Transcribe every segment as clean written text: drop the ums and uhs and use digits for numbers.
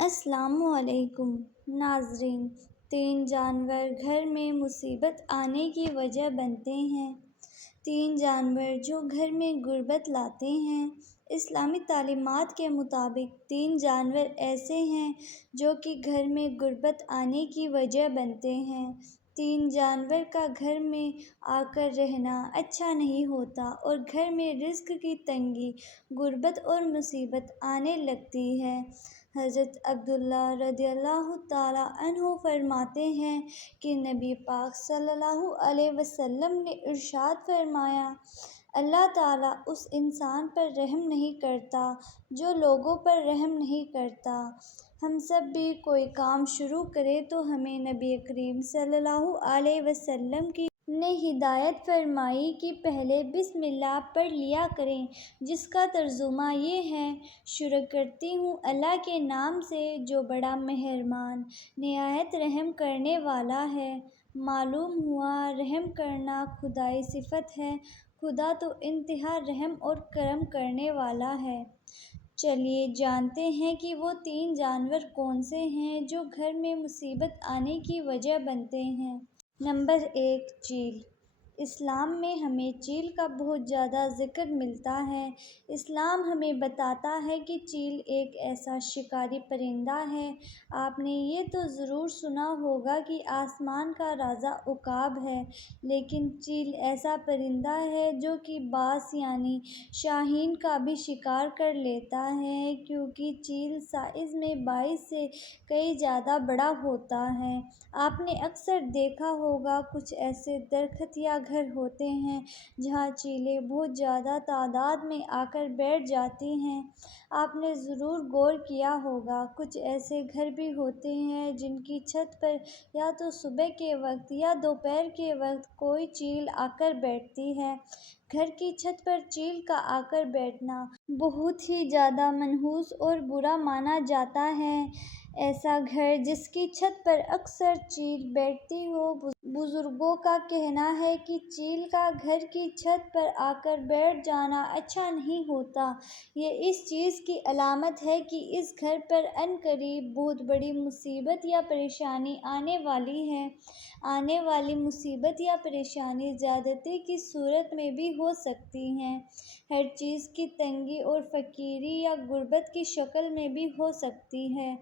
السلام علیکم ناظرین، 3 جانور گھر میں مصیبت آنے کی وجہ بنتے ہیں۔ 3 جانور جو گھر میں غربت لاتے ہیں۔ اسلامی تعلیمات کے مطابق 3 جانور ایسے ہیں جو کہ گھر میں غربت آنے کی وجہ بنتے ہیں۔ 3 جانور کا گھر میں آ کر رہنا اچھا نہیں ہوتا اور گھر میں رزق کی تنگی، غربت اور مصیبت آنے لگتی ہے۔ حضرت عبداللہ رضی اللہ تعالیٰ عنہ فرماتے ہیں کہ نبی پاک صلی اللہ علیہ وسلم نے ارشاد فرمایا، اللہ تعالیٰ اس انسان پر رحم نہیں کرتا جو لوگوں پر رحم نہیں کرتا۔ ہم سب بھی کوئی کام شروع کریں تو ہمیں نبی کریم صلی اللہ علیہ وسلم کی نے ہدایت فرمائی کہ پہلے بسم اللہ پڑھ لیا کریں، جس کا ترجمہ یہ ہے، شروع کرتی ہوں اللہ کے نام سے جو بڑا مہربان نہایت رحم کرنے والا ہے۔ معلوم ہوا رحم کرنا خدائی صفت ہے، خدا تو انتہا رحم اور کرم کرنے والا ہے۔ چلیے جانتے ہیں کہ وہ 3 جانور کون سے ہیں جو گھر میں مصیبت آنے کی وجہ بنتے ہیں۔ نمبر 1، چیل۔ اسلام میں ہمیں چیل کا بہت زیادہ ذکر ملتا ہے۔ اسلام ہمیں بتاتا ہے کہ چیل ایک ایسا شکاری پرندہ ہے۔ آپ نے یہ تو ضرور سنا ہوگا کہ آسمان کا راجا عقاب ہے، لیکن چیل ایسا پرندہ ہے جو کہ باز یعنی شاہین کا بھی شکار کر لیتا ہے، کیونکہ چیل سائز میں باز سے کئی زیادہ بڑا ہوتا ہے۔ آپ نے اکثر دیکھا ہوگا کچھ ایسے درخت یا گھر ہوتے ہیں جہاں چیلیں بہت زیادہ تعداد میں آ کر بیٹھ جاتی ہیں۔ آپ نے ضرور غور کیا ہوگا کچھ ایسے گھر بھی ہوتے ہیں جن کی چھت پر یا تو صبح کے وقت یا دوپہر کے وقت کوئی چیل آ کر بیٹھتی ہے۔ گھر کی چھت پر چیل کا آ کر بیٹھنا بہت ہی زیادہ منحوس اور برا مانا جاتا ہے۔ ایسا گھر جس کی چھت پر اکثر چیل بیٹھتی ہو، بزرگوں کا کہنا ہے کہ چیل کا گھر کی چھت پر آ کر بیٹھ جانا اچھا نہیں ہوتا۔ یہ اس چیز کی علامت ہے کہ اس گھر پر عنقریب بہت بڑی مصیبت یا پریشانی آنے والی ہے۔ آنے والی مصیبت یا پریشانی زیادتی کی صورت میں بھی ہو سکتی ہے، ہر چیز کی تنگی اور فقیری یا غربت کی شکل میں بھی ہو سکتی ہے۔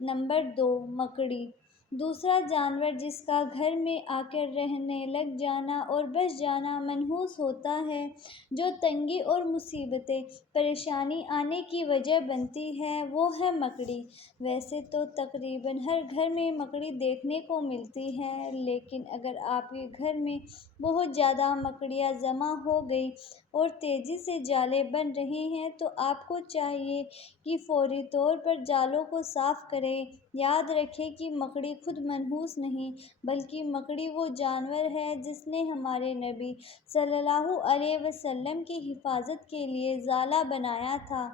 نمبر 2، مکڑی۔ دوسرا جانور جس کا گھر میں آ کر رہنے لگ جانا اور بس جانا منحوس ہوتا ہے، جو تنگی اور مصیبتیں پریشانی آنے کی وجہ بنتی ہے، وہ ہے مکڑی۔ ویسے تو تقریباً ہر گھر میں مکڑی دیکھنے کو ملتی ہے، لیکن اگر آپ کے گھر میں بہت زیادہ مکڑیاں جمع ہو گئی اور تیزی سے جالے بن رہے ہیں تو آپ کو چاہیے کہ فوری طور پر جالوں کو صاف کریں۔ یاد رکھیں کہ مکڑی خود منحوس نہیں، بلکہ مکڑی وہ جانور ہے جس نے ہمارے نبی صلی اللہ علیہ وسلم کی حفاظت کے لیے جالا بنایا تھا۔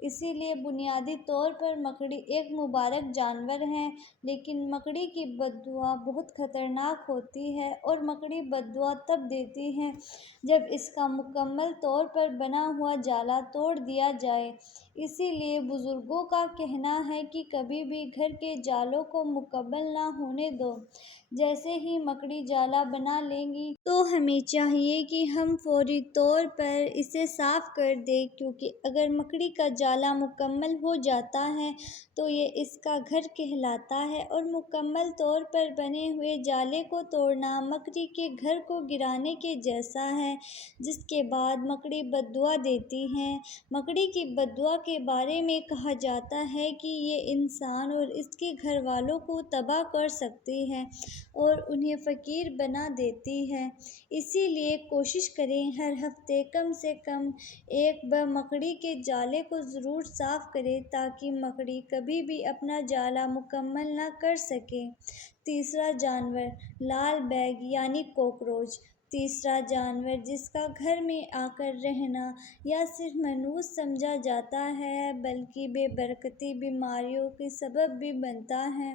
اسی لیے بنیادی طور پر مکڑی ایک مبارک جانور ہے، لیکن مکڑی کی بددعا بہت خطرناک ہوتی ہے اور مکڑی بددعا تب دیتی ہے جب اس کا مکمل طور پر بنا ہوا جالا توڑ دیا جائے۔ اسی لیے بزرگوں کا کہنا ہے کہ کبھی بھی گھر کے جالوں کو مکمل نہ ہونے دو۔ جیسے ہی مکڑی جالا بنا لے گی تو ہمیں چاہیے کہ ہم فوری طور پر اسے صاف کر دیں، کیونکہ اگر مکڑی کا جالا مکمل ہو جاتا ہے تو یہ اس کا گھر کہلاتا ہے اور مکمل طور پر بنے ہوئے جالے کو توڑنا مکڑی کے گھر کو گرانے کے جیسا ہے، جس کے بعد مکڑی بددعا دیتی ہے۔ مکڑی کی بددعا کے بارے میں کہا جاتا ہے کہ یہ انسان اور اس کے گھر والوں کو تباہ کر سکتی ہے اور انہیں فقیر بنا دیتی ہے۔ اسی لیے کوشش کریں ہر ہفتے کم سے کم ایک بار مکڑی کے جالے کو ضرور صاف کریں تاکہ مکڑی کبھی بھی اپنا جالا مکمل نہ کر سکے۔ تیسرا جانور، لال بیگ یعنی کاکروچ۔ تیسرا جانور جس کا گھر میں آ کر رہنا یا صرف منحوس سمجھا جاتا ہے بلکہ بے برکتی، بیماریوں کا سبب بھی بنتا ہے،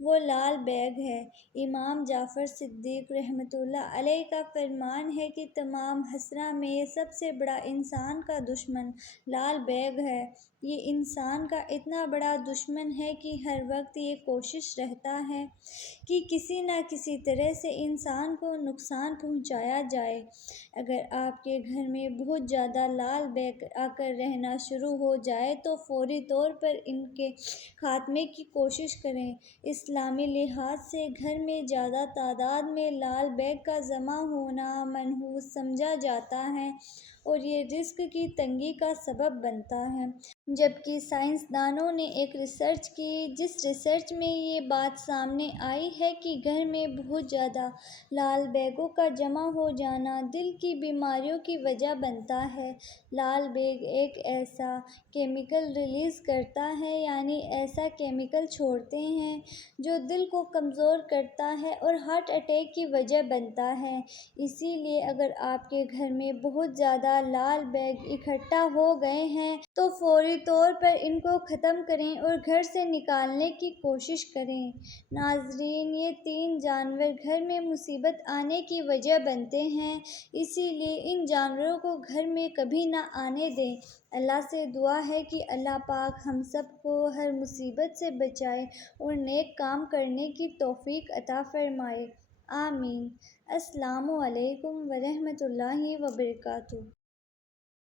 وہ لال بیگ ہے۔ امام جعفر صادق رحمۃ اللہ علیہ کا فرمان ہے کہ تمام حشرہ میں سب سے بڑا انسان کا دشمن لال بیگ ہے۔ یہ انسان کا اتنا بڑا دشمن ہے کہ ہر وقت یہ کوشش رہتا ہے کہ کسی نہ کسی طرح سے انسان کو نقصان پہنچایا جائے۔ اگر آپ کے گھر میں بہت زیادہ لال بیگ آ کر رہنا شروع ہو جائے تو فوری طور پر ان کے خاتمے کی کوشش کریں۔ اسلامی لحاظ سے گھر میں زیادہ تعداد میں لال بیگ کا جمع ہونا منحوس سمجھا جاتا ہے اور یہ رزق کی تنگی کا سبب بنتا ہے۔ جبکہ سائنسدانوں نے ایک ریسرچ کی جس ریسرچ میں یہ بات سامنے آئی ہے کہ گھر میں بہت زیادہ لال بیگوں کا جمع ہو جانا دل کی بیماریوں کی وجہ بنتا ہے۔ لال بیگ ایک ایسا کیمیکل ریلیز کرتا ہے یعنی ایسا کیمیکل چھوڑتے ہیں جو دل کو کمزور کرتا ہے اور ہارٹ اٹیک کی وجہ بنتا ہے۔ اسی لیے اگر آپ کے گھر میں بہت زیادہ لال بیگ اکٹھا ہو گئے ہیں تو فوری طور پر ان کو ختم کریں اور گھر سے نکالنے کی کوشش کریں۔ ناظرین، یہ 3 جانور گھر میں مصیبت آنے کی وجہ بنتے ہیں، اسی لیے ان جانوروں کو گھر میں کبھی نہ آنے دیں۔ اللہ سے دعا ہے کہ اللہ پاک ہم سب کو ہر مصیبت سے بچائے اور نیک کام کرنے کی توفیق عطا فرمائے۔ آمین۔ السلام علیکم ورحمۃ اللہ وبرکاتہ۔